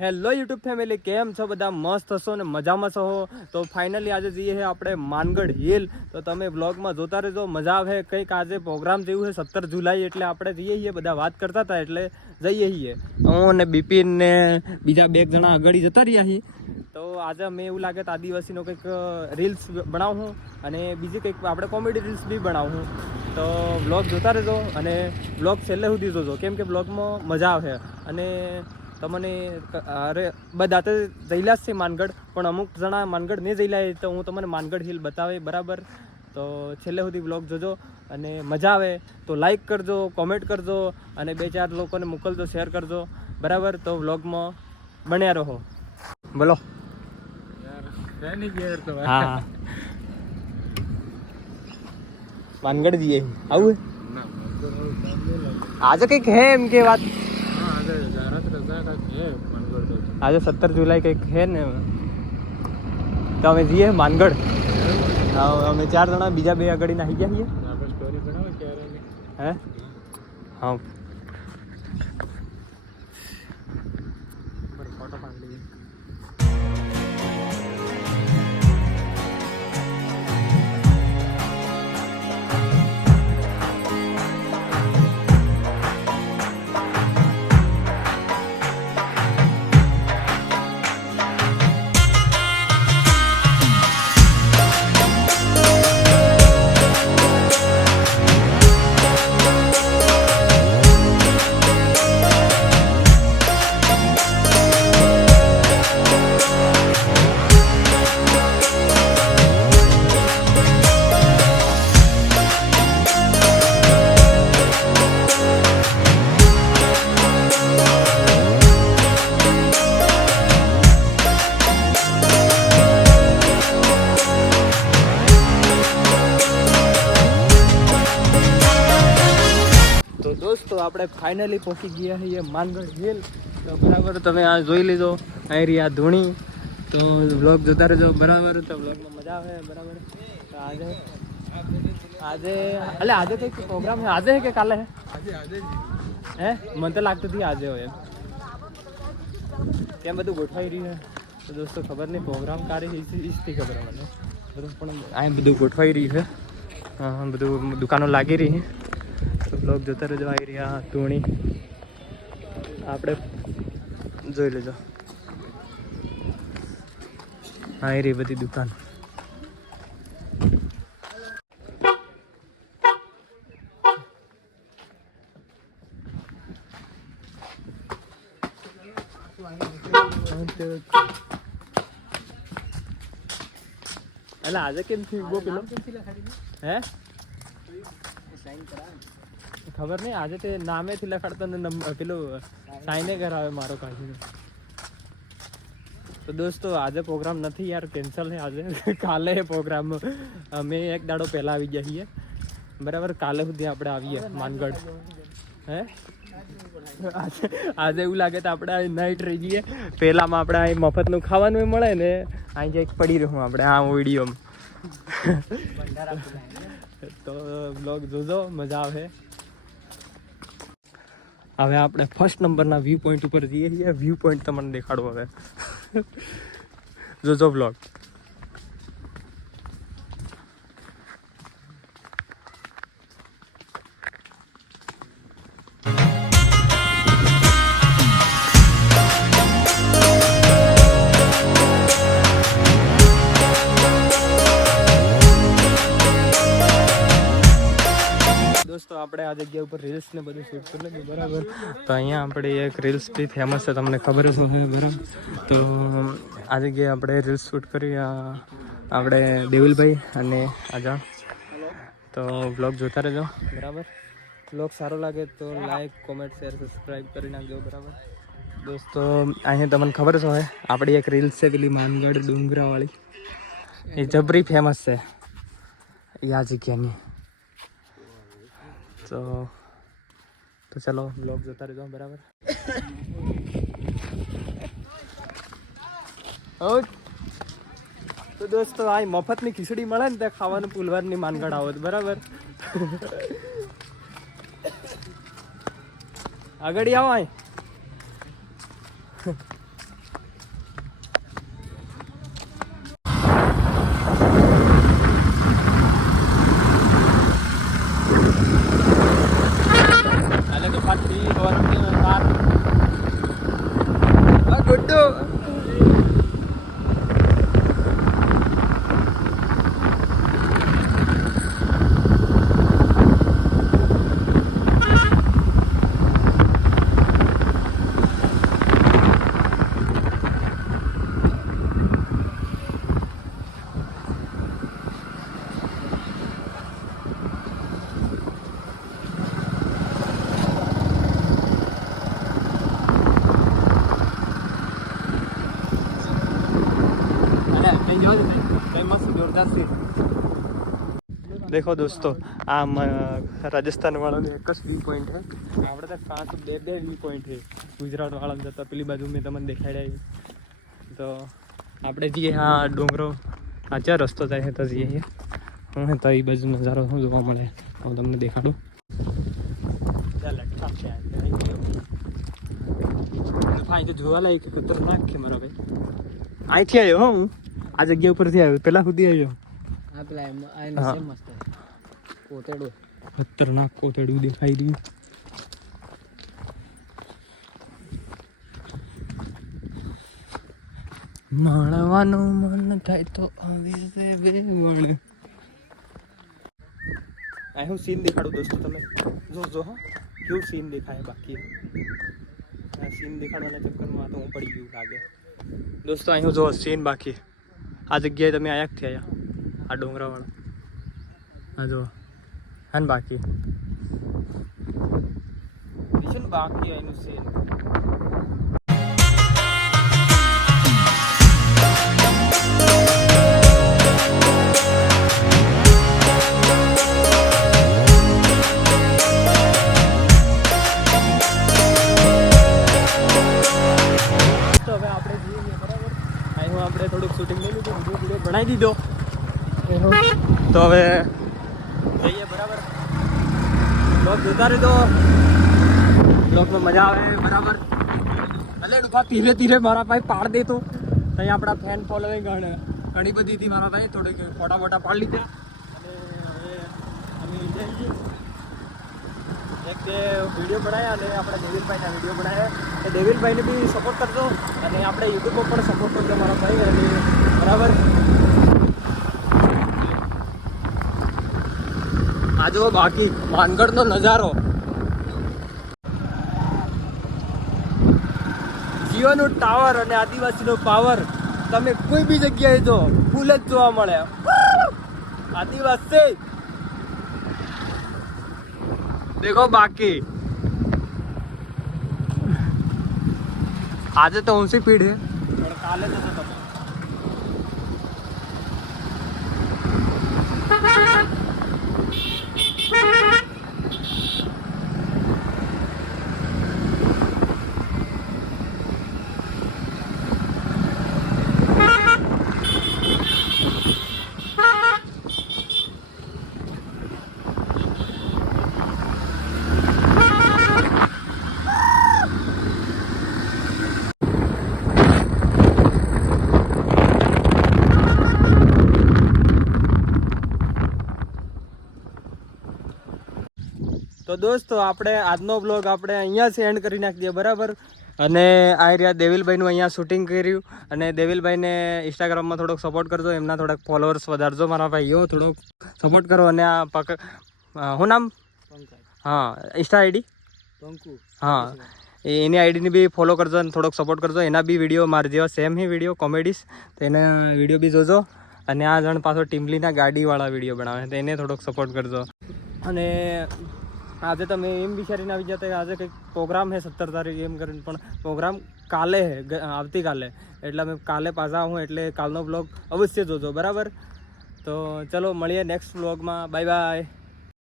Hello YouTube family કેમ છો બધા? મસ્ત હશો ને મજામાં છો? તો ફાઇનલી આજે જઈએ છે આપણે માનગઢ હિલ તો તમે બ્લોગમાં જોતા રહેજો. મજા આવે કંઈક આજે પ્રોગ્રામ જેવું છે, સત્તર જુલાઈ એટલે આપણે જઈએ છીએ, બધા વાત કરતા હતા એટલે જઈએ છીએ. હું અને બિપિન ને બીજા બે જણા આગળ જતા રહ્યા છીએ. તો આજે અમે એવું લાગે તો આદિવાસીનો કંઈક રીલ્સ બનાવું અને બીજી કંઈક આપણે કોમેડી રીલ્સ બી બનાવું. તો બ્લોગ જોતા રહેજો અને બ્લોગ છેલ્લે સુધી જોજો. કેમ કે બ્લોગમાં મજા આવે. અને તમને મને અરે બધા તો જઈલા જ છે માનગઢ પણ અમુક જણા માનગઢ નહીં જઈલા તો હું તમને માનગઢ હિલ બતાવે બરાબર? તો છેલ્લે સુધી બ્લોગ જોજો અને મજા આવે તો લાઈક કરજો કોમેન્ટ કરજો અને બે ચાર લોકોને મોકલજો શેર કરજો બરાબર? તો વ્લોગમાં બન્યા રહો. બોલો. હા માનગઢ જઈએ. આવું આજે કંઈક હે એમ કે વાત. આજે સત્તર જુલાઈ કંઈક છે ને. તો અમે જઈએ માનગઢ. અમે ચાર જણા બીજા બે આગળ નાહી ગયા છીએ. હે? હા. ફોટો પાડી તો આપણે ફાઇનલી પહોંચી ગયા છીએ માનગઢ હિલ તો બરાબર, તમે આ જોઈ લીધો. અહીં રહી આ ધૂણી. તો બ્લોગ જોતા રહેજો. બરાબર, તો બ્લોગમાં મજા આવે, બરાબર. આજે આજે એટલે આજે કંઈક પ્રોગ્રામ છે? આજે કે કાલે હે? મને તો લાગતું હતી આજે હોય એમ. કેમ બધું ગોઠવાઈ રહ્યું છે. દોસ્તો, ખબર નહીં પ્રોગ્રામ કારે ઈસથી ખબર મને. બરાબર પણ આ બધું ગોઠવાઈ રહ્યું છે. બધું દુકાનો લાગી રહી છે. તો બ્લોગ જોતા રહેજો. આવી રહ્યા ધૂણી. આપણે જોઈ લેજો. આવી રહી બધી દુકાન. એટલે આજે કેમ થયું? બહુ પેલો. હે? ખબર નહીં. આજે તે નામેથી લખાડતો ને પેલું સાઈને કરાવે મારો કાઢીને તો દોસ્તો આજે પ્રોગ્રામ નથી યાર કેન્સલ છે આજે. કાલે પ્રોગ્રામ. અમે એક દાડો પહેલાં આવી ગયા છીએ. બરાબર કાલે સુધી આપણે આવીએ માનગઢ. હે? આજે એવું લાગે તો આપણે નાઈટ રહી જઈએ. પહેલામાં આપણે અહીં મફતનું ખાવાનું મળે ને અહીં જઈક પડી રહ્યું આપણે આ વિડીયોમાં. તો બ્લોગ જોજો મજા આવે. હવે આપણે ફર્સ્ટ નંબરના વ્યૂ પોઈન્ટ ઉપર જઈએ છીએ. વ્યૂ પોઈન્ટ તમને દેખાડો હવે. જોજો બ્લોગ ઉપર રીલ્સ ને બધું શૂટ કરી લઈએ બરાબર? તો અહીંયા આપણે એક રીલ્સ બી ફેમસ છે, તમને ખબર જ હોય, બરાબર? તો આ જગ્યાએ આપણે રીલ્સ શૂટ કરી આપણે દેવિલભાઈ અને આજા. તો બ્લોગ જોતા રહેજો, બરાબર? બ્લોગ સારો લાગે તો લાઈક કોમેન્ટ શેર સબસ્ક્રાઈબ કરી નાખજો, બરાબર? દોસ્તો, અહીંયા તમને ખબર જ હોય, આપણી એક રીલ્સ છે પેલી માનગઢ ડુંગરાવાળી. એ જબરી ફેમસ છે, એ આ જગ્યાની. તો તો ચલો બ્લોગ જોતા રહેજો બરાબર તો દોસ્તો આ મફતની ખીચડી મળે ને તે ખાવાનું પુલવારની માનગઢ આવો બરાબર આગળ આવો અહીં દેખો દોસ્તો આ રાજસ્થાન વાળાને એક જ વ્યૂ પોઈન્ટ છે. આપણે ત્યાં પાંચ બે બે વ્યૂ પોઈન્ટ છે. ગુજરાત વાળા જતા પેલી બાજુ મેં તમને દેખાડ્યા તો આપણે જઈએ હા ડુંગરો. આ ચાર રસ્તો જાય છે તો જઈએ હું તો એ બાજુ નજારો શું જોવા મળે હું તમને દેખાડું. તો જોવા લાયક ખતરનાક કેમેરા ભાઈ. અહીંથી આવ્યો હું. આ જગ્યા ઉપરથી આવ્યો. પેલા સુધી આવ્યો. હા પેલા એમ આ સેમ મસ્ત. કોતેડું ખતરનાક કોતેડું દેખાઈ રહ્યું. માણવાનું મન થાય તો હવે રે વેવણ. આ હું સીન દેખાડું દોસ્તો તમે જો જો હો. કેવું સીન દેખાય બાકી? આ સીન દેખાડવાના ચક્કરમાં તો હું પડી ગયું લાગે. દોસ્તો અહીં જો સીન બાકી. આ જગ્યાએ તમે આયા જ આવ્યા આ ડોંગરાવાળા. હા જો હા બાકી. બાકી એનું સીન બનાવી દીધો. તો હવે જઈએ બરાબર. બ્લોગ જોતા રહેજો. બ્લોગમાં મજા આવે બરાબર. ભલે ડૂબા ધીરે ધીરે મારા ભાઈ પાડ દે તો. અહીં આપણા ફેન ફોલોઈંગ ઘણી બધી હતી મારા ભાઈ થોડીક ફોટા ફોટા પાડી લીધા. અને હવે અમે એક તે વીડિયો બનાવ્યા અને આપણે દેવીલભાઈના વીડિયો બનાવ્યા એ દેવીલભાઈને બી સપોર્ટ કરજો. અને આપણે યુટ્યુબ પર પણ સપોર્ટ કરજો મારા ભાઈ. અને બરાબર. આ જુઓ બાકી માનગઢનો નજારો. જીઓનું ટાવર અને આદિવાસીનો પાવર તમે કોઈ બી જગ્યાએ જો, ફૂલ જ જોવા મળે. આદિવાસી. દેખો બાકી. આજે તો ઊંચી પીઢ છે કાલે જતો તમે તો દોસ્તો આપણે આજનો બ્લોગ આપણે અહીંયા જ એન્ડ કરી નાખી દઈએ બરાબર? અને આ રહ્યા દેવિલભાઈનું અહીંયા શૂટિંગ કર્યું. અને દેવિલભાઈને ઇન્સ્ટાગ્રામમાં થોડોક સપોર્ટ કરજો એમના થોડાક ફોલોઅર્સ વધારજો મારા ભાઈઓ થોડોક સપોર્ટ કરો. અને આ પક શું નામ? હા ઇન્સ્ટા આઈડી હા. એની આઈડીની બી ફોલો કરજો અને થોડોક સપોર્ટ કરજો. એના બી વીડિયો મારા જેવા સેમ હી વીડિયો કોમેડીસ તો એના વીડિયો બી જોજો. અને આ જણ પાછો ટીમલીના ગાડીવાળા વીડિયો બનાવે તો એને થોડોક સપોર્ટ કરજો. અને આજે તમે એમ વિચારીને આવી જતા કે આજે કંઈક પ્રોગ્રામ છે સત્તર તારીખ એમ કરીને, પણ પ્રોગ્રામ કાલે છે આવતીકાલે. એટલે અમે કાલે પાછા હું એટલે કાલનો બ્લોગ અવશ્ય જોજો, બરાબર? તો ચલો, મળીએ નેક્સ્ટ બ્લોગમાં બાય બાય